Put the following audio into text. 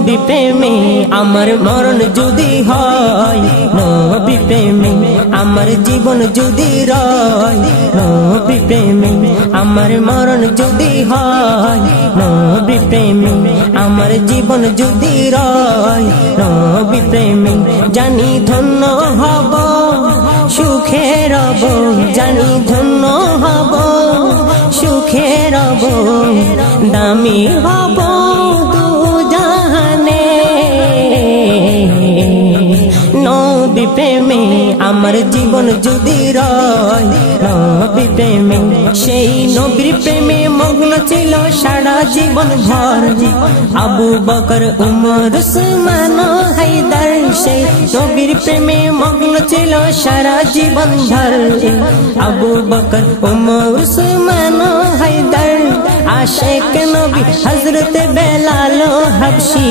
নবী প্রেমে আমার মরণ যদি হয়, নবী প্রেমে আমার জীবন যদি রয়, নবী প্রেমে আমার মরণ যদি হয়, নবী প্রেমে আমার জীবন যদি রয়, নবী প্রেমে জানি ধন্য হব সুখে রব, জানি ধন্য হব সুখে রব, দামি হব দু জাহানে। নবী প্রেমে আমার জীবন যদি রয়, নবী প্রেমে সেই নবীর প্রেমে মগ্ন ছিল সারা জীবন ভর, আবু বকর উমর উসমান হায়দার, সেই নবীর প্রেমে মগ্ন ছিল সারা জীবন ভর, আবু বকর উমর উসমান হায়দার, আশিক নবী হযরত বেলাল হাবশী।